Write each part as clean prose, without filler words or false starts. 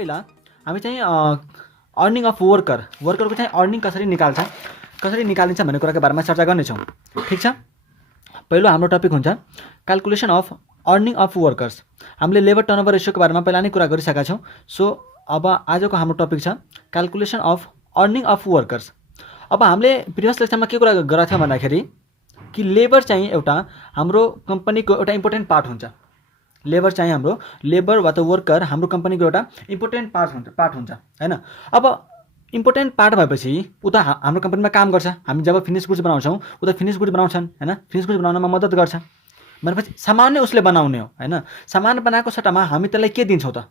पहिला हामी चाहिँ अर्निङ अफ वर्करको चाहिँ अर्निङ कसरी निकालिन्छ भन्ने कुराको बारेमा चर्चा गर्नेछौँ। ठिक छ, पहिलो हाम्रो टपिक हुन्छ calculation of earning of workers. हामीले लेबर टर्नओभर रेसियोको बारेमा पहिला नै कुरा गरिसकेका छौँ। सो अब आजको हाम्रो टपिक छ calculation of earning of workers. अब हामीले प्रिभियस लेक्चरमा के कुरा गरेका थियौँ भन्दाखेरि कि लेबर चाहिँ एउटा हाम्रो कम्पनीको एउटा इम्पोर्टेन्ट पार्ट हुन्छ। लेबर वा त वर्कर हाम्रो कम्पनीको एउटा इम्पोर्टेन्ट पार्ट हुन्छ हैन। अब इम्पोर्टेन्ट पार्ट भएपछि उ त हाम्रो कम्पनीमा काम गर्छ। हामी जब फिनिस गुड्स बनाउँछौँ उ त फिनिस गुड्स बनाउँछन् हैन, फिनिस गुड्स बनाउनमा मद्दत गर्छ भनेपछि सामान नै उसले बनाउने हो हैन। सामान बनाएको सट्टामा हामी त्यसलाई के दिन्छौँ त?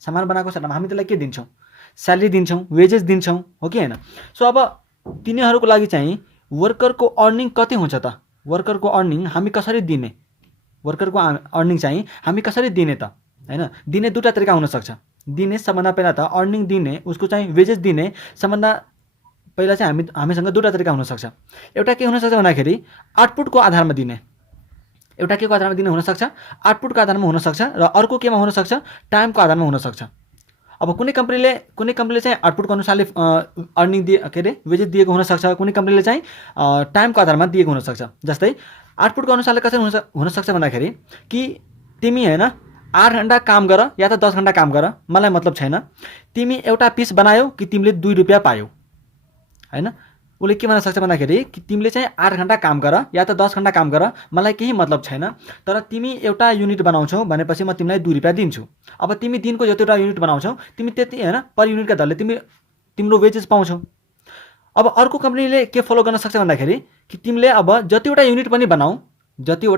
सामान बनाएको सट्टामा हामी त्यसलाई के दिन्छौँ? स्यालेरी दिन्छौँ, वेजेस दिन्छौँ, हो कि हैन। सो अब तिनीहरूको लागि चाहिँ वर्करको अर्निङ कति हुन्छ त? वर्करको अर्निङ हामी कसरी दिने? वर्करको अर्निङ चाहिँ हामी कसरी दिने त हैन? दिने दुईटा तरिका हुन सक्छ। दिने सबभन्दा पहिला त अर्निङ दिने, उसको चाहिँ वेजेस दिने सबभन्दा पहिला चाहिँ हामीसँग दुईटा तरिका हुन सक्छ। एउटा के हुन सक्छ भन्दाखेरि आउटपुटको आधारमा दिने। एउटा के को आधारमा दिने हुन सक्छ? आउटपुटको आधारमा हुन सक्छ र अर्को केमा हुन सक्छ? टाइमको आधारमा हुन सक्छ। अब कुनै कम्पनीले चाहिँ आउटपुटको अनुसारले अर्निङ वेजेस दिएको हुन सक्छ, कुनै कम्पनीले चाहिँ टाइमको आधारमा दिएको हुन सक्छ। जस्तै आउटपुटको अनुसारले कसरी हुन सक्छ भन्दाखेरि कि तिमी हैन 8 घण्टा काम गर या त 10 घण्टा काम गर, मलाई मतलब छैन। तिमी एउटा पिस बनायौ कि तिमीले 2 रुपैयाँ पायौ हैन। उसले के भन्न सक्छ भन्दाखेरि कि तिमीले चाहिँ 8 घण्टा काम गर या त 10 घण्टा काम गर, मलाई केही मतलब छैन, तर तिमी एउटा युनिट बनाउँछौ भनेपछि म तिमीलाई 2 रुपैयाँ दिन्छु। अब तिमी दिनको जतिवटा युनिट बनाउँछौ तिमी त्यति हैन पर युनिटका दरले तिम्रो वेजेस पाउँछौ। अब अर्को कम्पनीले के फलो गर्न सक्छ भन्दाखेरि कि तिमीले अब जतिवटा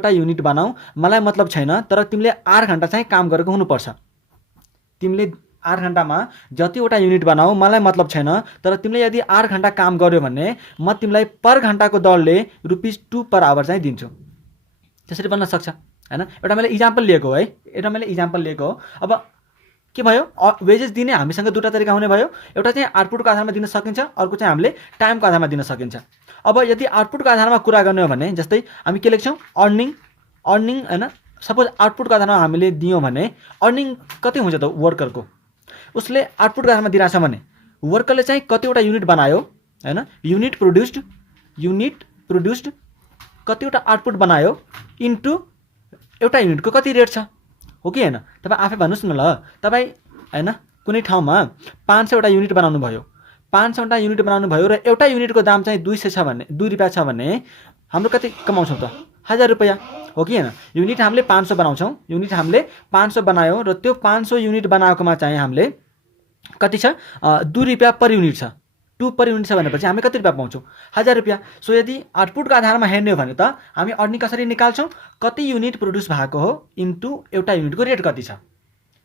युनिट बनाऊ मलाई मतलब छैन, तर तिमीले 8 घण्टा चाहिँ काम गरेको हुनुपर्छ। तिमीले 8 घण्टामा जतिवटा युनिट बनाऊ मलाई मतलब छैन, तर तिमीले यदि 8 घण्टा काम गर्यो भने म तिमीलाई पर घण्टाको दरले ₹2 पर आवर चाहिँ दिन्छु। त्यसरी बन्न सक्छ हैन। एउटा मैले इक्जाम्पल लिएको हो। अब के भयो? वेजेस दिने हामीसँग दुईटा तरिका हुने भयो। एउटा चाहिँ आउटपुटको आधारमा दिन सकिन्छ, अर्को चाहिँ हामीले टाइमको आधारमा दिन सकिन्छ। अब यदि आउटपुटको आधारमा कुरा गर्ने हो भने जस्तै हामी के लेख्छौँ? अर्निङ हैन। सपोज आउटपुटको आधारमा हामीले दियौँ भने अर्निङ कति हुन्छ त वर्करको? उसले आउटपुटको आधारमा दिइरहेछ भने वर्करले चाहिँ कतिवटा युनिट बनायो हैन, युनिट प्रोड्युस्ड कतिवटा आउटपुट बनायो इन्टु एउटा युनिटको कति रेट छ, हो कि हैन। तपाईँ आफै भन्नुहोस् न ल। तपाईँ हैन कुनै ठाउँमा 500वटा युनिट बनाउनु भयो, 500वटा युनिट बनाउनु भयो र एउटा युनिटको दाम चाहिँ 2 रुपैयाँ छ भने हाम्रो कति कमाउँछौँ त? 1000 रुपैयाँ, हो कि हैन। युनिट हामीले 500 बनाउँछौँ, युनिट हामीले 500 बनायौँ र त्यो 500 युनिट बनाएकोमा चाहिँ हामीले कति छ? 2 रुपैयाँ पर युनिट छ। 2 पर युनिट छ भनेपछि हामी कति रुपैयाँ पाउँछौँ? 1000 रुपैयाँ। सो यदि आउटपुटको आधारमा हेर्ने हो भने त हामी अर्निङ कसरी निकाल्छौँ? कति युनिट प्रड्युस भएको हो इन्टु एउटा युनिटको रेट कति छ।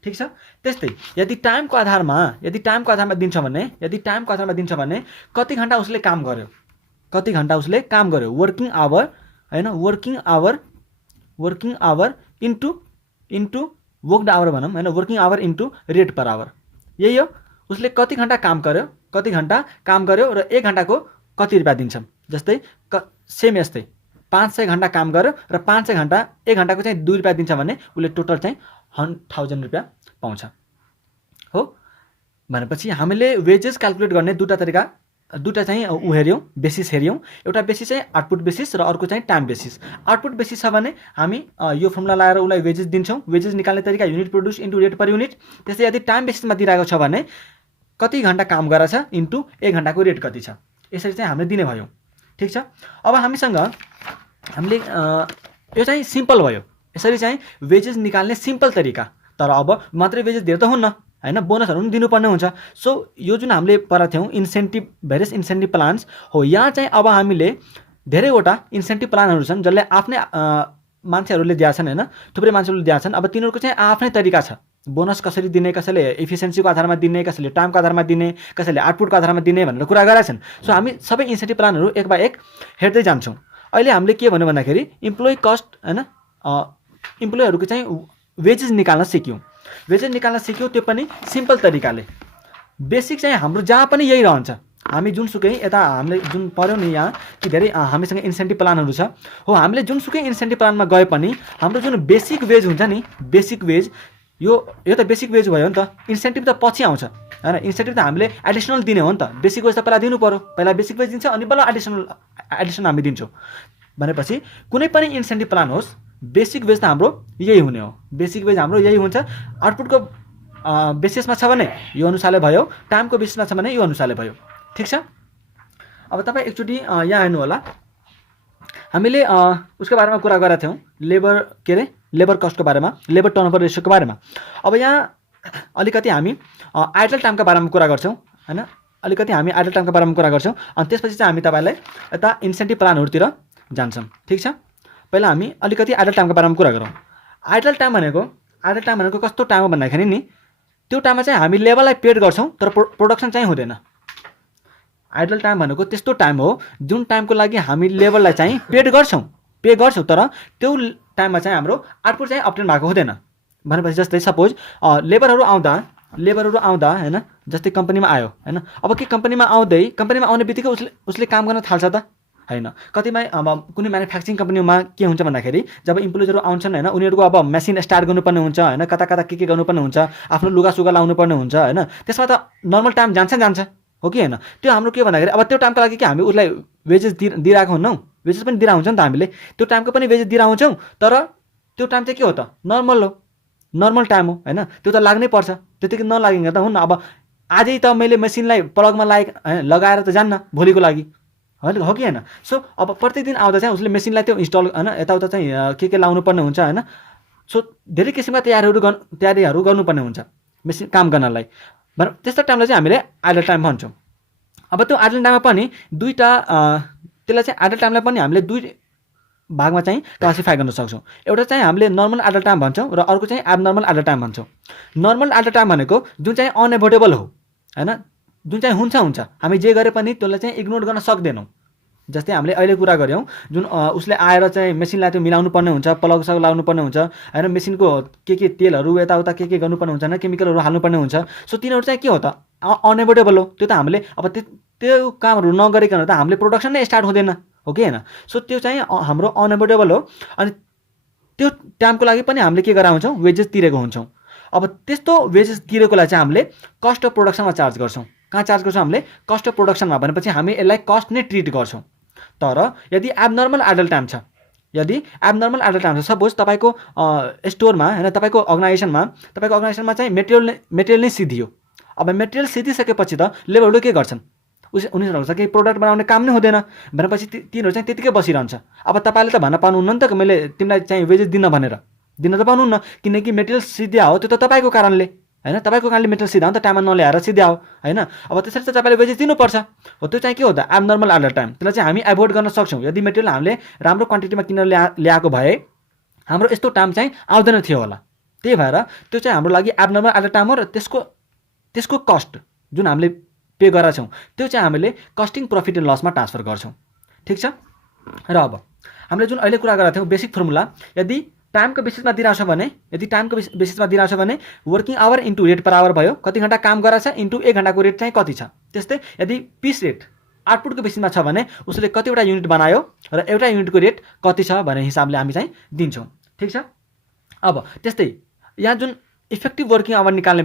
ठिक छ। त्यस्तै यदि टाइमको आधारमा दिन्छ भने कति घण्टा उसले काम गर्यो, वर्किङ आवर हैन, working hour into worked hour भनौँ हैन, working hour into rate per hour. यही हो, उसले कति घण्टा काम गर्यो र 1 घण्टाको कति रुपैयाँ दिन्छौँ। जस्तै सेम यस्तै 500 घण्टा काम गर्यो र 1 घण्टाको चाहिँ 2 रुपैयाँ दिन्छ भने उसले टोटल चाहिँ 1000 रुपैयाँ पाउँछ, हो भनेपछि हामीले वेजेस क्याल्कुलेट गर्ने दुईटा चाहिँ बेसिस हेऱ्यौँ। एउटा बेसिस चाहिँ आउटपुट बेसिस र अर्को चाहिँ टाइम बेसिस। आउटपुट बेसिस छ भने हामी यो फर्मुला लगाएर उसलाई वेजेस दिन्छौँ। वेजेस निकाल्ने तरिका unit produce into rate per unit. त्यस्तै यदि टाइम बेसिसमा दिइरहेको छ भने कति घण्टा काम गरेछ इन्टु 1 घण्टाको रेट कति छ। यसरी चाहिँ हामीले दिने भयौँ। ठिक छ। अब हामीले यो चाहिँ सिम्पल भयो। यसरी चाहिँ वेजेस निकाल्ने सिम्पल तरिका। तर अब मात्रै वेजेस दिएर त हुन्न हैन, बोनसहरू पनि दिनुपर्ने हुन्छ। सो यो जुन हामीले पढाएको थियौँ भेरियस इन्सेन्टिभ प्लान्स हो, यहाँ चाहिँ अब हामीले धेरैवटा इन्सेन्टिभ प्लानहरू छन् जसले आफ्नै मान्छेहरूले दिएछन् हैन, थुप्रै मान्छेहरूले दिएछन्। अब तिनीहरूको चाहिँ आफ्नै तरिका छ। बोनस कसरी दिने, कसैले एफिसिएन्सीको आधारमा दिने, कसैले टाइमको आधारमा दिने, कसैले आउटपुटको आधारमा दिने भनेर कुरा गरेका छन्। सो हामी सबै इन्सेन्टिभ प्लानहरू एक बाई एक हेर्दै जान्छौँ। अहिले हामीले के भन्यो भन्दाखेरि इम्प्लोइ कस्ट हैन, इम्प्लोइहरूको चाहिँ वेजेस निकाल्न सिक्यौँ, त्यो पनि सिम्पल तरिकाले। बेसिक चाहिँ हाम्रो जहाँ पनि यही रहन्छ। हामी जुनसुकै यता हामीले जुन पढ्यौँ नि यहाँ कि धेरै हामीसँग इन्सेन्टिभ प्लानहरू छ हो, हामीले जुनसुकै इन्सेन्टिभ प्लानमा गए पनि हाम्रो जुन बेसिक वेज हुन्छ नि, बेसिक वेज यो त बेसिक वेज भयो नि त, इन्सेन्टिभ त पछि आउँछ हैन। इन्सेन्टिभ त हामीले एडिसनल दिने हो नि त, बेसिक वेज त पहिला दिनु पऱ्यो, पहिला बेसिक वेज दिन्छ अनि बल्ल एडिसन हामी दिन्छौँ भनेपछि कुनै पनि इन्सेन्टिभ प्लान होस् बेसिक वेज त हाम्रो यही हुने हो, बेसिक वेज हाम्रो यही हुन्छ। आउटपुटको बेसिसमा छ भने यो अनुसारले भयो, टाइमको बेसिसमा छ भने यो अनुसारले भयो, ठिक छ। अब तपाईँ एकचोटि यहाँ हेर्नु होला, हामीले उसको बारेमा कुरा गरेका थियौँ, लेबर कस्टको बारेमा, लेबर टर्नओभर रेसियोको बारेमा। अब यहाँ अलिकति हामी आइडल टाइमको बारेमा कुरा गर्छौँ हैन, अलिकति हामी आइडल टाइमको बारेमा कुरा गर्छौँ अनि त्यसपछि चाहिँ हामी तपाईँलाई यता इन्सेन्टिभ प्लानहरूतिर जान्छौँ, ठिक छ। पहिला हामी अलिकति आइडल टाइमको बारेमा कुरा गरौँ। आइडल टाइम भनेको कस्तो टाइम हो भन्दाखेरि नि त्यो टाइममा चाहिँ हामी लेबरलाई पेड गर्छौँ तर प्रोडक्सन चाहिँ हुँदैन। आइडल टाइम भनेको त्यस्तो टाइम हो जुन टाइमको लागि हामी लेबरलाई चाहिँ पे गर्छौँ तर त्यो टाइममा चाहिँ हाम्रो आउटपुट चाहिँ अप्टेन भएको हुँदैन। भनेपछि जस्तै सपोज लेबरहरू आउँदा हैन, जस्तै कम्पनीमा आयो हैन, अब के कम्पनीमा आउने बित्तिकै उसले काम गर्न थाल्छ त हैन। कतिपय अब कुनै म्यानुफ्याक्चरिङ कम्पनीमा के हुन्छ भन्दाखेरि जब इम्प्लोइजहरू आउँछन् हैन, उनीहरूको अब मेसिन स्टार्ट गर्नुपर्ने हुन्छ हैन, कता के गर्नुपर्ने हुन्छ, आफ्नो लुगासुगा लाउनुपर्ने हुन्छ हैन, त्यसमा त नर्मल टाइम जान्छ हो कि हैन। त्यो हाम्रो के भन्दाखेरि अब त्यो टाइमको लागि के हामी उसलाई वेजेस दिइरहेको हुन्नौँ, वेजेस पनि दिइरहेको हुन्छ नि त हामीले, त्यो टाइमको पनि वेजेस दिइरहेको हुन्छौँ तर त्यो टाइम चाहिँ के हो त नर्मल टाइम हो हैन, त्यो त लाग्नै पर्छ, त्यतिकै नलागेको त हुन्न। अब आजै त मैले मेसिनलाई प्लगमा लगाएर त जान्न भोलिको लागि हो कि हैन। सो अब प्रतिदिन आउँदा चाहिँ उसले मेसिनलाई त्यो इन्स्टल हैन, यताउता चाहिँ के लाउनु पर्ने हुन्छ हैन। सो धेरै किसिमका तयारीहरू गर्नुपर्ने हुन्छ मेसिन काम गर्नलाई, त्यस्तो टाइमलाई चाहिँ हामीले आइडल टाइम भन्छौँ। अब त्यो आइडल टाइममा पनि त्यसलाई चाहिँ आइडल टाइमलाई पनि हामीले दुई भागमा चाहिँ क्लासिफाई गर्न सक्छौँ। एउटा चाहिँ हामीले नर्मल आइडल टाइम भन्छौँ र अर्को चाहिँ एबनर्मल आइडल टाइम भन्छौँ। नर्मल आइडल टाइम भनेको जुन चाहिँ अनएभोइडेबल हो हैन, जुन चाहिँ हुन्छ हामी जे गरे पनि त्यसलाई चाहिँ इग्नोर गर्न सक्दैनौँ। जस्तै हामीले अहिले कुरा गऱ्यौँ जुन उसले आएर चाहिँ मेसिनलाई त्यो मिलाउनु पर्ने हुन्छ, प्लग सग लाउनु पर्ने हुन्छ हैन, मेसिनको के तेलहरू यताउता के गर्नुपर्ने हुन्छ हैन, केमिकलहरू हाल्नुपर्ने हुन्छ। सो तिनीहरू चाहिँ के हो त अनएभोइडेबल हो, त्यो त हामीले अब त्यो कामहरू नगरिकन त हामीले प्रोडक्सन नै स्टार्ट हुँदैन हो कि हैन। सो त्यो चाहिँ हाम्रो अनएभोइडेबल हो अनि त्यो टाइमको लागि पनि हामीले के गरेर हुन्छौँ, वेजेस तिरेको हुन्छौँ। अब त्यस्तो वेजेस तिरेकोलाई चाहिँ हामीले कस्ट अफ प्रोडक्सनमा चार्ज गर्छौँ। कहाँ चार्ज गर्छौँ हामीले? कस्ट अफ प्रोडक्सनमा। भनेपछि हामी यसलाई कस्ट नै ट्रिट गर्छौँ। तर यदि एबनर्मल आइडल टाइम छ, सपोज तपाईँको स्टोरमा हैन, तपाईँको अर्गनाइजेसनमा चाहिँ मेटेरियल नै सिधियो। अब मेटेरियल सिधिसकेपछि त लेबरहरूले के गर्छन्, उनीहरू चाहिँ केही प्रोडक्ट बनाउने काम नै हुँदैन भनेपछि तिनीहरू चाहिँ त्यतिकै बसिरहन्छ। अब तपाईँले त भन्न पाउनुहुन्न नि त मैले तिमीलाई चाहिँ वेजेस दिन त पाउनुहुन्न, किनकि मेटेरियल सिध्या हो, त्यो त तपाईँको कारणले हैन, तपाईँको कारणले मेटेरियल सिधा हो नि त, टाइममा नल्याएर सिध्या हो हैन। अब त्यसरी त तपाईँले वेजेस दिनुपर्छ हो। त्यो चाहिँ के हो त एबनर्मल आइडल टाइम। त्यसलाई चाहिँ हामी एभोइड गर्न सक्छौँ। यदि मेटेरियल हामीले राम्रो क्वान्टिटीमा किनेर ल्याएको भए हाम्रो यस्तो टाइम चाहिँ आउँदैन थियो होला। त्यही भएर त्यो चाहिँ हाम्रो लागि एबनर्मल आइडल टाइम हो र त्यसको कस्ट जुन हामीले पे गरेका छौँ त्यो चाहिँ हामीले कस्टिङ प्रफिट एन्ड लसमा ट्रान्सफर गर्छौँ, ठिक छ। र अब हामीले जुन अहिले कुरा गरेका थियौँ बेसिक फर्मुला, यदि टाइमको बेसिसमा दिइरहेको छ भने working hour into rate per hour भयो, कति घन्टा काम गरेछ इन्टु 1 घन्टाको रेट चाहिँ कति छ। त्यस्तै यदि पिस रेट आउटपुटको बेसिसमा छ भने उसले कतिवटा युनिट बनायो र एउटा युनिटको रेट कति छ भन्ने हिसाबले हामी चाहिँ दिन्छौँ, ठिक छ। अब त्यस्तै यहाँ जुन इफेक्टिभ वर्किङ आवर निकाल्ने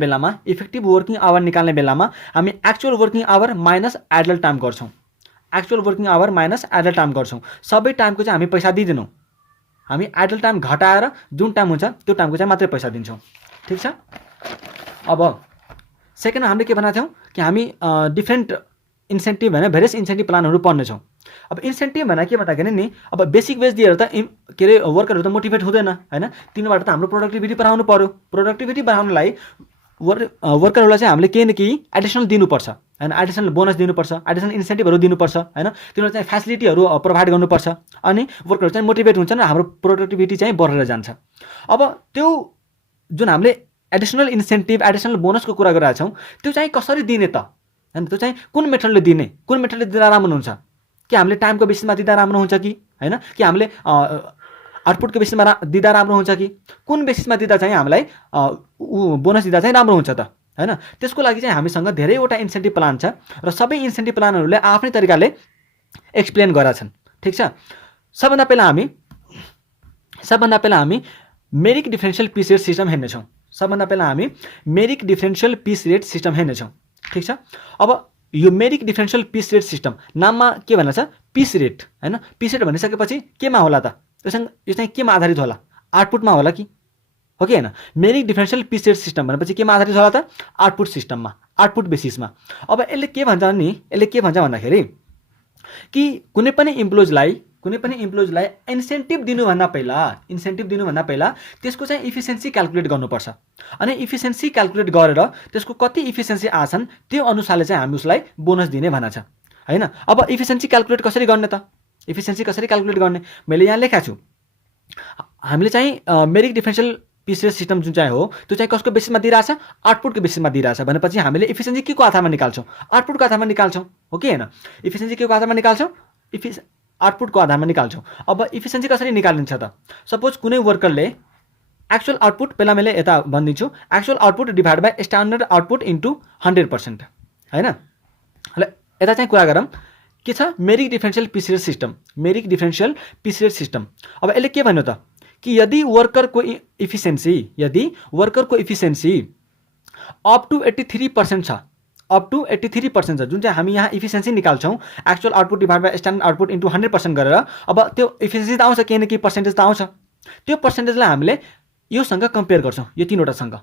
बेलामा हामी actual working our minus idle time गर्छौँ। सबै टाइमको चाहिँ हामी पैसा दिँदैनौँ, हामी आइडल टाइम घटाएर जुन टाइम हुन्छ त्यो टाइमको चाहिँ मात्रै पैसा दिन्छौँ, ठिक छ। अब सेकेन्डमा हामीले के भनेको थियौँ कि हामी डिफ्रेन्ट इन्सेन्टिभ होइन भेरियस इन्सेन्टिभ प्लानहरू पढ्नेछौँ। अब इन्सेन्टिभ भनेर के भन्दाखेरि नि अब बेसिक वेज दिएर त वर्करहरू त मोटिभेट हुँदैन हैन, तिनीबाट त हाम्रो प्रोडक्टिभिटी बढाउनु पर्यो। प्रोडक्टिभिटी बढाउनलाई वर्करहरूलाई चाहिँ हामीले केही न केही एडिसनल दिनुपर्छ हैन, एडिसनल बोनस दिनुपर्छ, एडिसनल इन्सेन्टिभहरू दिनुपर्छ हैन, तिनीहरू चाहिँ फेसिलिटीहरू प्रोभाइड गर्नुपर्छ अनि वर्करहरू चाहिँ मोटिभेट हुन्छन् र हाम्रो प्रोडक्टिभिटी चाहिँ बढेर जान्छ। अब त्यो जुन हामीले एडिसनल इन्सेन्टिभ एडिसनल बोनसको कुरा गरिरहेका छौँ त्यो चाहिँ कसरी दिने त हैन, त्यो चाहिँ कुन मेथडले दिँदा राम्रो हुन्छ? कि हामीले टाइमको बेसिसमा दिँदा राम्रो हुन्छ कि हैन, कि हामीले आउटपुटको बेसिसमा दिँदा राम्रो हुन्छ कि कुन बेसिसमा दिँदा चाहिँ हामीलाई बोनस दिँदा चाहिँ राम्रो हुन्छ त हैन। त्यसको लागि चाहिँ हामीसँग धेरैवटा इन्सेन्टिभ प्लान छ र सबै इन्सेन्टिभ प्लानहरूले आफ्नै तरिकाले एक्सप्लेन गरेका छन्, ठिक छ। सबभन्दा पहिला हामी merit differential piece rate system हेर्नेछौँ। सबभन्दा पहिला हामी merit differential piece rate system हेर्नेछौँ। ठिक छ। अब यो merit differential piece rate system नाममा के भनेको छ, पिस रेट हैन। पिस रेट भनिसकेपछि केमा होला त, यो चाहिँ केमा आधारित होला, आउटपुटमा होला कि हो कि हैन। मेरिक डिफरेन्शियल पिस रेट सिस्टम भनेपछि केमा आधारित होला त, आउटपुट सिस्टममा, आउटपुट बेसिसमा। अब यसले के भन्छ नि, यसले के भन्छ भन्दाखेरि कि कुनै पनि इम्प्लोइजलाई इन्सेन्टिभ दिनुभन्दा पहिला त्यसको चाहिँ इफिसियन्सी क्याल्कुलेट गर्नुपर्छ। अनि इफिसियन्सी क्याल्कुलेट गरेर त्यसको कति इफिसियन्सी आछन् त्यो अनुसारले चाहिँ हामी उसलाई बोनस दिने भनेको छ हैन। अब इफिसियन्सी क्याल्कुलेट कसरी गर्ने त, इफिसियन्सी कसरी क्याल्कुलेट गर्ने मैले यहाँ लेखेको छु। हामीले चाहिँ मेरिक डिफरेन्शियल पिस रेट सिस्टम जुन चाहिँ हो त्यो चाहिँ कसको बेसिसमा दिइरहेछ, आउटपुटको बेसिसमा दिइरहेछ भनेपछि हामीले इफिसियन्सी के को आधारमा निकाल्छौँ, आउटपुटको आधारमा निकाल्छौँ हो कि हैन। इफिसियन्सी के को आधारमा निकाल्छौँ, आउटपुटको आधारमा निकाल्छौँ। अब इफिसियन्सी कसरी निकालिन्छ त, सपोज कुनै वर्करले एक्चुअल आउटपुट, पहिला मैले यता भनिदिन्छु, actual output divide by standard output into 100% हैन। ल यता चाहिँ कुरा गरौँ के छ, मेरिक differential piece rate system, मेरिक differential piece rate system. अब यसले के भन्यो त कि यदि वर्करको इफिसियन्सी अप टु 83% छ, अप टु 83% छ, जुन चाहिँ हामी यहाँ इफिसियन्सी निकाल्छौँ actual output divide by standard output into 100% गरेर। अब त्यो इफिसियन्सी त आउँछ, केही न केही पर्सेन्टेज त आउँछ। त्यो पर्सेन्टेजलाई हामीले योसँग कम्पेयर गर्छौँ, यो तीनवटासँग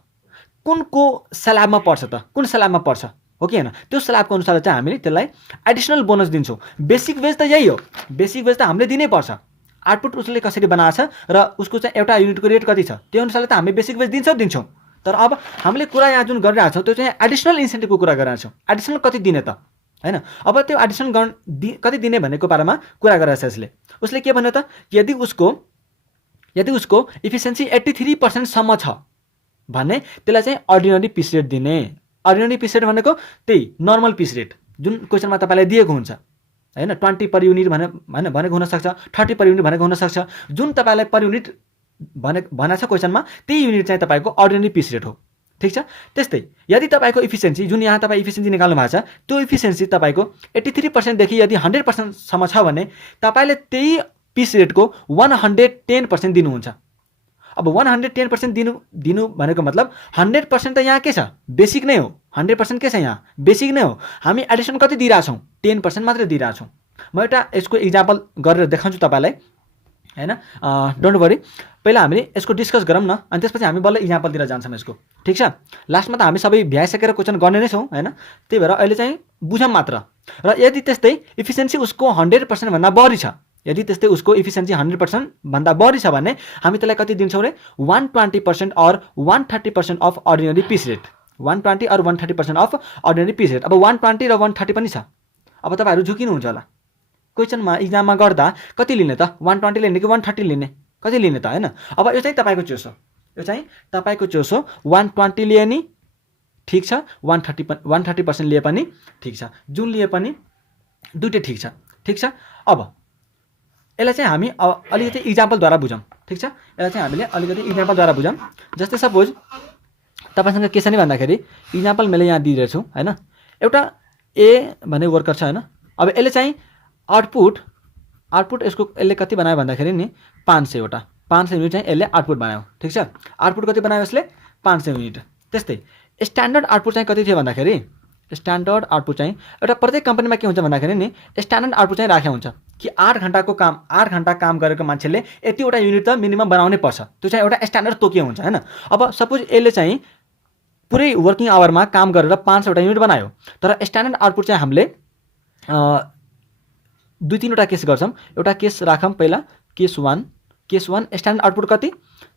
कुनको स्ल्याबमा पर्छ त, कुन स्ल्याबमा पर्छ हो कि हैन। त्यो स्ल्याबको अनुसार चाहिँ हामीले त्यसलाई एडिसनल बोनस दिन्छौँ। बेसिक वेज त यही हो, बेसिक वेज त हामीले दिनै पर्छ। आउटपुट उसले कसरी बनाएको छ र उसको चाहिँ एउटा युनिटको रेट कति छ त्यो अनुसारले त हामी बेसिक वेज दिन्छौँ। तर अब हामीले कुरा यहाँ जुन गरिरहेको छौँ त्यो चाहिँ एडिसनल इन्सेन्टिभको कुरा गरिरहेको छौँ। एडिसनल कति दिने त हैन। अब त्यो एडिसनल कति दिने भनेको बारेमा कुरा गरिरहेको छ यसले। उसले के भन्यो त, यदि उसको इफिसियन्सी 83% सम्म छ भने त्यसलाई चाहिँ अर्डिनरी पिस रेट दिने। अर्डिनरी पिस रेट भनेको त्यही नर्मल पिस रेट जुन क्वेसनमा तपाईँलाई दिएको हुन्छ हैन। 20 पर युनिट भनेको हुनसक्छ, 30 पर युनिट भनेको हुनसक्छ। जुन तपाईँलाई पर युनिट भनेको छ क्वेसनमा त्यही युनिट चाहिँ तपाईँको अर्डिनरी पिस रेट हो। ठिक छ। त्यस्तै यदि तपाईँको इफिसियन्सी जुन यहाँ तपाईँ इफिसियन्सी निकाल्नु भएको छ त्यो इफिसियन्सी तपाईँको 83% देखि यदि 100% सम्म छ भने तपाईँले त्यही पिस रेटको 110% दिनुहुन्छ। अब 110% दिनु भनेको मतलब 100% त यहाँ के छ, बेसिक नै हो। 100% के छ यहाँ, बेसिक नै हो। हामी एडिसन कति दिइरहेछौँ, 10% मात्रै दिइरहेछौँ। म एउटा यसको इक्जाम्पल गरेर देखाउँछु तपाईँलाई हैन। डोन्ट वरी, पहिला हामीले यसको डिस्कस गरौँ न, अनि त्यसपछि हामी बल्ल इक्जाम्पलतिर जान्छौँ यसको। ठिक छ। लास्टमा त हामी सबै भ्याइसकेर क्वेसन गर्ने नै छौँ हैन। त्यही भएर अहिले चाहिँ बुझौँ मात्र। र यदि त्यस्तै इफिसियन्सी उसको 100% भन्दा बढी छ, यदि त्यस्तै उसको इफिसियन्सी 100% भन्दा बढी छ भने हामी त्यसलाई कति दिन्छौँ रे, 120% और 130% अफ अर्डिनरी पिस रेट। 120 और 130% अफ अर्डिनरी पिस रेट। अब 120 र 130 पनि छ। अब तपाईँहरू झुकिनुहुन्छ होला, क्वेसनमा इक्जाममा गर्दा कति लिने त, 120 लिने कि 130 लिने, कति लिने त हैन। अब यो चाहिँ तपाईँको चोइस हो, यो चाहिँ तपाईँको चोइस हो। 120 लिए नि ठिक छ, 130% लिए पनि ठिक छ, जुन लिए पनि दुइटै ठिक छ। ठिक छ। अब यसलाई चाहिँ हामी अलिकति इक्जाम्पलद्वारा बुझौँ। ठिक छ। यसलाई चाहिँ हामीले अलिकति इक्जाम्पलद्वारा बुझौँ। जस्तै सपोज तपाईँसँग के छ नि भन्दाखेरि इक्जाम्पल मैले यहाँ दिइरहेको छु हैन। एउटा ए भन्ने वर्कर छ हैन। अब यसले चाहिँ आउटपुट यसको यसले कति बनायो भन्दाखेरि नि 500 युनिट चाहिँ यसले आउटपुट बनायो। ठिक छ। आउटपुट कति बनायो यसले, 500 युनिट। त्यस्तै स्ट्यान्डर्ड आउटपुट चाहिँ कति थियो भन्दाखेरि, स्ट्यान्डर्ड आउटपुट चाहिँ एउटा प्रत्येक कम्पनीमा के हुन्छ भन्दाखेरि नि स्ट्यान्डर्ड आउटपुट चाहिँ राखेको हुन्छ कि 8 घण्टा काम गरेको मान्छेले यतिवटा युनिट त मिनिमम बनाउनै पर्छ। त्यो चाहिँ एउटा स्ट्यान्डर्ड तोकिएको हुन्छ हैन। अब सपोज यसले चाहिँ पुरै वर्किङ आवरमा काम गरेर 500वटा युनिट बनायो, तर स्ट्यान्डर्ड आउटपुट चाहिँ हामीले 2-3वटा केस गर्छौँ। एउटा केस राखौँ पहिला, केस 1 स्ट्यान्डर्ड आउटपुट कति,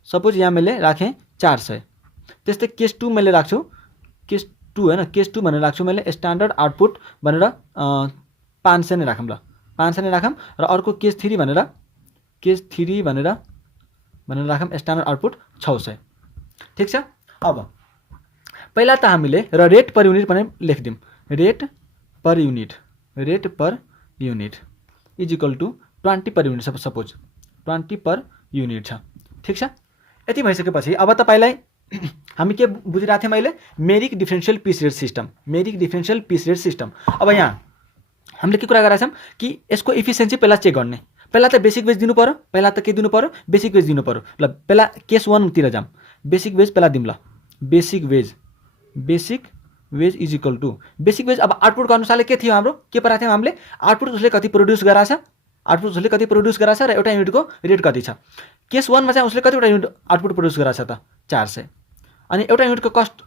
सपोज यहाँ मैले राखेँ 400। त्यस्तै केस 2 मैले राख्छु, केस 2 हैन, केस 2 भनेर राख्छु मैले स्ट्यान्डर्ड आउटपुट भनेर 500 नै राखौँ। ल 500 नै राखौँ। र अर्को केस 3 भनेर राखौँ स्ट्यान्डर्ड आउटपुट 600। ठिक छ। अब पहिला त हामीले र रेट पर युनिट पनि लेखिदिउँ। Rate per unit is equal to 20 per unit. Suppose 20 per unit छ। ठिक छ। यति भइसकेपछि अब तपाईँलाई हामी के बुझिरहेको थियौँ मैले, मेरिक differential piece rate system, मेरिक differential piece rate system. अब यहाँ हामीले के कुरा गरेका छौँ कि यसको इफिसियन्सी पहिला चेक गर्ने। पहिला त बेसिक वेज दिनु पर्यो, पहिला त के दिनु पर्यो, बेसिक वेज दिनु पर्यो। ल पहिला केस 1 तिर जाऊँ, बेसिक वेज पहिला दिउँ। ल basic wage is equal to basic wage. अब आउटपुटको अनुसारले के थियो हाम्रो, के पराएको थियौँ हामीले, आउटपुट उसले कति प्रड्युस गराछ, र एउटा युनिटको रेट कति छ। केस 1 मा चाहिँ उसले कतिवटा युनिट आउटपुट प्रड्युस गराछ त 400, अनि एउटा युनिटको कस्ट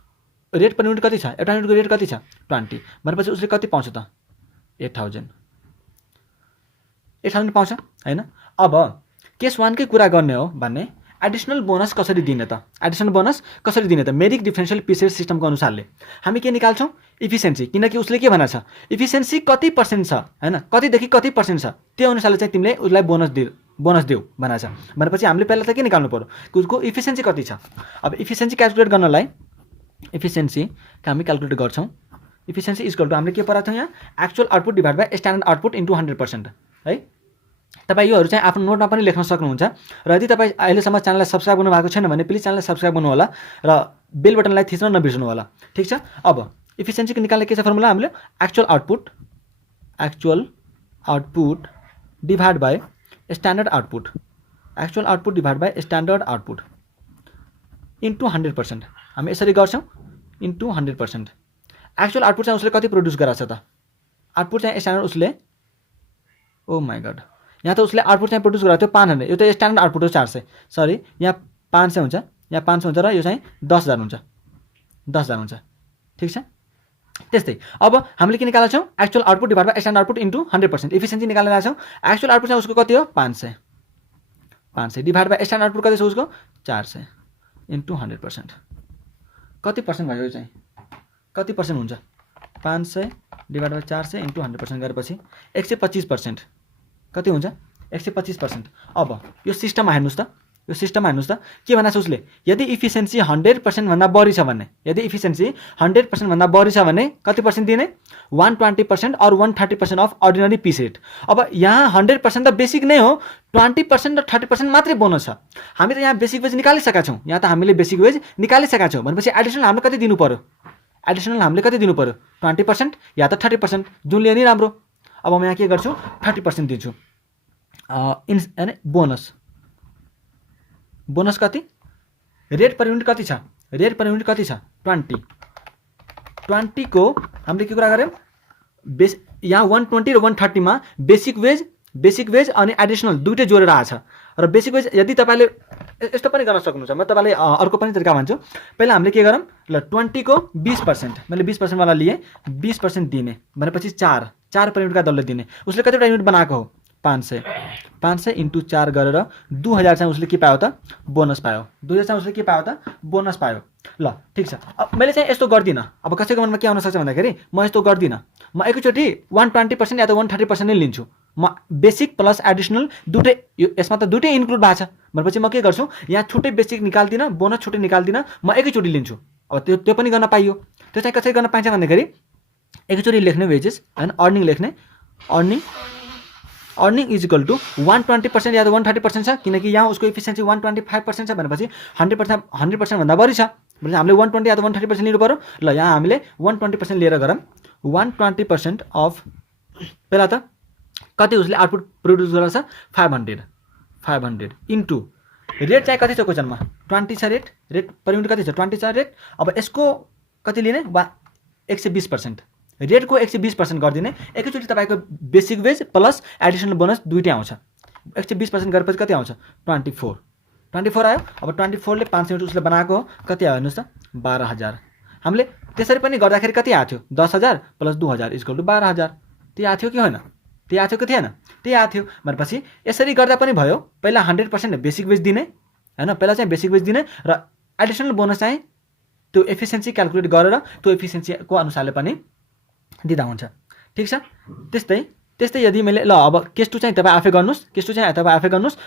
रेट पर युनिट कति छ, एउटा युनिटको रेट कति छ 20, भनेपछि उसले कति पाउँछ त 8000 पाउँछ हैन। अब केस 1 कै कुरा गर्ने हो भने एडिसनल बोनस कसरी दिने त, मेरिट डिफरेन्शियल पिसेट सिस्टमको अनुसारले हामी के निकाल्छौँ, इफिसियन्सी, किनकि उसले के भनेछ इफिसियन्सी कति पर्सेन्ट छ हैन, कतिदेखि कति पर्सेन्ट छ त्यो अनुसारले चाहिँ तिमीले उसलाई बोनस देऊ भनेछ। भनेपछि हामीले पहिला त के निकाल्नु पर्यो, उसको इफिसियन्सी कति छ। अब इफिसियन्सी क्याल्कुलेट गर्नलाई इफिसियन्सी हामी क्याल्कुलेट गर्छौँ। इफिसियन्सी इक्वल टु हामीले के पढाएको थियौँ यहाँ, actual output divide by standard output into 100% है। तपाईँ योहरू चाहिँ आफ्नो नोटमा पनि लेख्न सक्नुहुन्छ, र यदि तपाईँ अहिलेसम्म च्यानललाई सब्सक्राइब गर्नुभएको छैन भने प्लिज च्यानललाई सब्सक्राइब गर्नु होला र बेल बटनलाई थिच्न नबिर्सनु होला, ठिक छ। अब इफिसियन्सीको निकाल्ने के छ फर्मुला, हामीले actual output divide by standard output, into 100%, हामी यसरी गर्छौँ इन्टु 100%। एक्चुअल आउटपुट चाहिँ उसले कति प्रड्युस गराछ त, आउटपुट चाहिँ स्ट्यान्डर्ड उसले, ओ माई गड, यहाँ त उसले आउटपुट चाहिँ प्रड्युस गराएको थियो 500, यो त स्ट्यान्डर्ड आउटपुट हो 400, सरी यहाँ 500 हुन्छ, यहाँ 500 हुन्छ र यो चाहिँ 10,000 हुन्छ, ठिक छ। त्यस्तै अब हामीले के निकालेका छौँ, actual output divide by standard output into 100%, efficiency निकालेर छौँ। एक्चुअल आउटपुट चाहिँ उसको कति हो 500 डिभाइड बाई स्ट्यान्डर्ड आउटपुट कति छ उसको 400 इन्टु 100%, कति पर्सेन्ट भयो यो चाहिँ, कति पर्सेन्ट हुन्छ 500 डिभाइड बाई 400 इन्टु 100% गरेपछि 125% कति हुन्छ 125%। अब यो सिस्टममा हेर्नुहोस् त, के भनेको छ उसले, यदि इफिसियन्सी 100% भन्दा बढी छ भने, कति पर्सेन्ट दिने 120% और 130% अफ अर्डिनरी पिस रेट। अब यहाँ 100% त बेसिक नै हो, 20% र 30% मात्रै बोनस छ। हामी त यहाँ बेसिक वेज निकालिसकेका छौँ, भनेपछि एडिसनल हामीले कति दिनु पर्यो, 20% या त 30%, जुन लिए नि राम्रो। अब म यहाँ के गर्छु 30% दिन्छु, बोनस कति, रेट पर युनिट कति छ 20 को हामीले के कुरा गऱ्यौँ, यहाँ 120 र 130 मा बेसिक वेज अनि एडिसनल दुइटै जोडेर आछ। र बेसिक वेज यदि तपाईँले यस्तो पनि गर्न सक्नुहुन्छ, म तपाईँलाई अर्को पनि तरिका भन्छु। पहिला हामीले के गरौँ, ल 20 को 20%, मैले 20% वाला लिए, 20% दिने भनेपछि 4 पर युनिटका दरले दिने। उसले कतिवटा युनिट बनाएको हो 500 इन्टु 4 गरेर 2000 चाहिँ उसले के पायो त बोनस पायो, 2000 चाहिँ उसले के पायो त बोनस पायो। ल ठिक छ, अब मैले चाहिँ यस्तो गर्दिनँ। अब कसैको मनमा के आउन सक्छ भन्दाखेरि म यस्तो गर्दिनँ, म एकैचोटि 120% या त 130% नै लिन्छु। म बेसिक प्लस एडिसनल दुइटै, यसमा त दुइटै इन्क्लुड भएको छ भनेपछि म के गर्छु, यहाँ छुट्टै बेसिक निकाल्दिनँ, बोनस छुट्टै निकाल्दिनँ, म एकैचोटि लिन्छु। अब त्यो पनि गर्न पाइयो। त्यो चाहिँ कसरी गर्न पाइन्छ भन्दाखेरि एकैचोटि लेख्ने वेजेस हैन, अर्निङ लेख्ने, अर्निङ इज इक्वल टु 120% या त 130% छ, किनकि यहाँ उसको इफिसियन्सी 125% छ भनेपछि 100% भन्दा बढी छ, भनेपछि हामीले 120 या त 130% लिनु पर्यो। ल यहाँ हामीले 120% लिएर गरौँ, 120% अफ पहिला त कति उसले आउटपुट प्रड्युस गरेछ 500 इन्टु रेट चाहिँ कति छ क्वेसनमा 20 छ, रेट पर युनिट कति छ 20 छ रेट। अब यसको कति लिने 120%, रेटको 120% गरिदिने, एकैचोटि तपाईँको basic wage plus additional bonus दुइटै आउँछ। 120% गरेपछि कति आउँछ 24 आयो। अब 24 ले 500 युनिट उसले बनाएको हो, कति आयो हेर्नुहोस् त 12000। हामीले त्यसरी पनि गर्दाखेरि कति आएको थियो 10000 प्लस 2000 इक्वल टु 12000। त्यो आएको थियो कि होइन, त्यो आएको थियो कि थिएन, त्यो आएको थियो। भनेपछि यसरी गर्दा पनि भयो, पहिला 100% बेसिक वेज दिने हैन, पहिला चाहिँ बेसिक वेज दिने र एडिसनल बोनस चाहिँ त्यो एफिसियन्सी क्याल्कुलेट गरेर त्यो एफिसियन्सीको अनुसारले पनि दिँदा हुन्छ, ठिक छ। त्यस्तै यदि मैले ल अब केस 2 चाहिँ तपाईँ आफै गर्नुहोस्,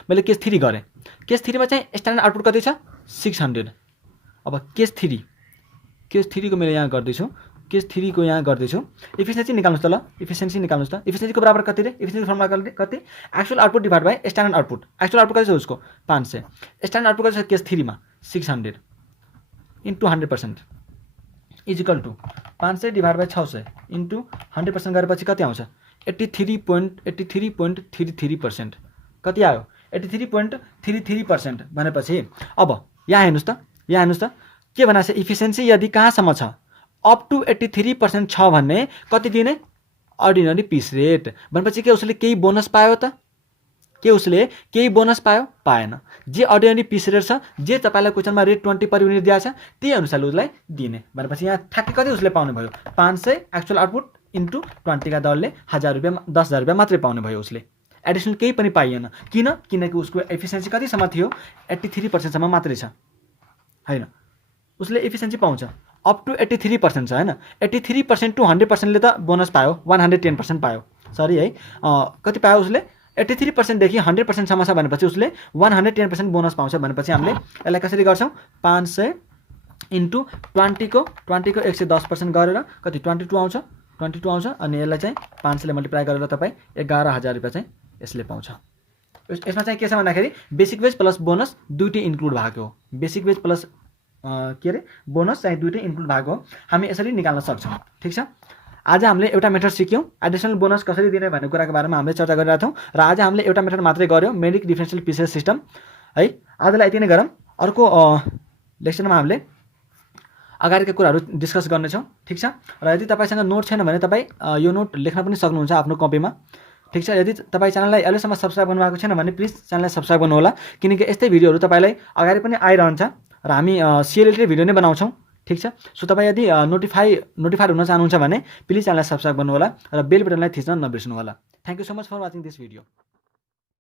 मैले केस 3 गरेँ। केस 3 मा चाहिँ स्ट्यान्डर्ड आउटपुट कति छ 600। अब केस 3 को मैले यहाँ गर्दैछु, इफिसियन्सी निकाल्नुहोस् त, ल इफिसियन्सी निकाल्नुहोस् त। इफिसियन्सीको बराबर कति रे, इफिसियन्सी फर्मुला कति, actual output divide by standard output. Actual output कति छ उसको 500, स्ट्यान्डर्ड आउटपुट कति छ केस 3 मा 600 into 100% is equal to 500 divide by 600 into 100% गरेपछि कति आउँछ 83.33%। कति आयो 83.33% भनेपछि अब यहाँ हेर्नुहोस् त के भनेको छ इफिसियन्सी यदि कहाँसम्म छ अप टु 83% छ भन्ने कति दिने अर्डिनरी पिस रेट भनेपछि के उसले केही बोनस पायो त के उसले केही बोनस पायो पाएन जे अर्डिनरी पिस रेट छ जे तपाईलाई क्वेसनमा रेट 20 पर युनिट दिएको छ त्यही अनुसारले उसलाई दिने भनेपछि यहाँ ठ्याक्कै कति उसले पाउने भयो 500 एक्चुअल आउटपुट इन्टु 20 का दरले 1000 रुपियाँ 10,000 रुपियाँ मात्रै पाउने भयो उसले एडिसनल केही पनि पाइएन किनकि उसको एफिसियन्सी कतिसम्म थियो 83% सम्म मात्रै छ हैन उसले एफिसियन्सी पाउँछ अप टु 83% छ हैन 83% टु 100% ले त बोनस पायो 110% पायो सरी है कति पायो उसले 83% देखि 100% सम्म छ भनेपछि उसले 110% बोनस पाउँछ भनेपछि हामीले यसलाई कसरी गर्छौं 500 इन्टु 20 को 110% गरेर कति 22 आउँछ अनि यसलाई चाहिँ 500 ले मल्टिप्लाई गरेर तपाई 11000 रुपैयाँ चाहिँ यसले पाउँछ यसमा चाहिँ के छ भन्दाखेरि बेसिक वेज प्लस बोनस दुईटै इन्क्लुड भएको हो बेसिक वेज प्लस के रे बोनस चाहिँ दुईटै इन्क्लुड भएको हो हामी यसरी निकाल्न सक्छौं ठीक छ आज हामीले एउटा मेथड सिक्यौं एडिसनल बोनस कसरी दिने भन्ने कुराको बारेमा हामीले चर्चा गरिरहेका थियौं र आज हामीले एउटा मेथड मात्रै गर्यौं मेरिट डिफरेन्शियल पिसेस सिस्टम है आजलाई यति नै गरौँ अर्को लेक्चरमा हामीले अगाडिका कुराहरू डिस्कस गर्नेछौं ठीक छ र यदि तपाईसँग नोट छैन भने तपाई यो नोट लेख्न पनि सक्नुहुन्छ आफ्नो कपीमा ठीक छ यदि तपाई च्यानललाई अहिलेसम्म सब्स्क्राइब गर्नुभएको छैन भने प्लिज च्यानललाई सब्स्क्राइब गर्नु होला किनकि यस्तै भिडियोहरू तपाईलाई अगाडि पनि आइरहन्छ र हामी सीएलएलटी भिडियो नै बनाउँछौं ठीक छ सो तपाई यदि नोटिफाइड हुन चाहनुहुन्छ भने प्लिज च्यानललाई सब्स्क्राइब गर्नु होला र बेल बटनलाई थिच्न नबिर्सनु होला thank you so much for watching this video